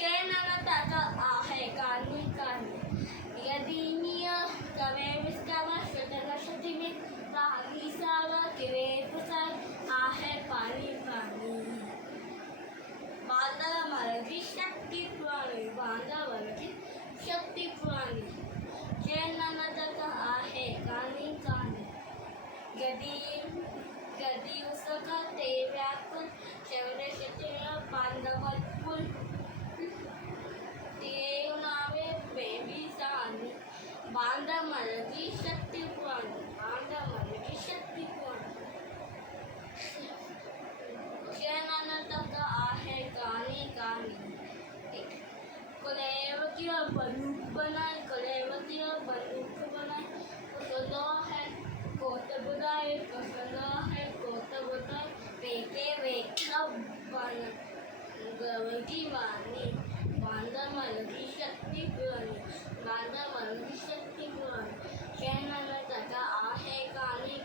केननतक आहे कानी कानी यदीनीय कवे विस्कावा शतरशति में रागी सावा किवे प्रसाद आहे पानी पानी बांधा मरगी शक्ति पुरानी बांधा मरगी शक्ति पुरानी केननतक आहे कानी कानी गदी उसका ते व्याकुल शतरशति बांधवत्पुल देव नावे बेबी सानी बांधा मरगी शक्ति पुरानी बांधा मरगी शक्ति पुरानी केननतक आहे कानी कानी कलेवती बंदूक बनाए कलेवती बंदूक बनाए कसलो है कोत बुदाए कसलो है कोत बुदाए वेके वेका बन गवगी वानी बांधा मरगी शक्ति पुरानी बांधा मरगी शक्ति पुरानी केननतक आहे कानी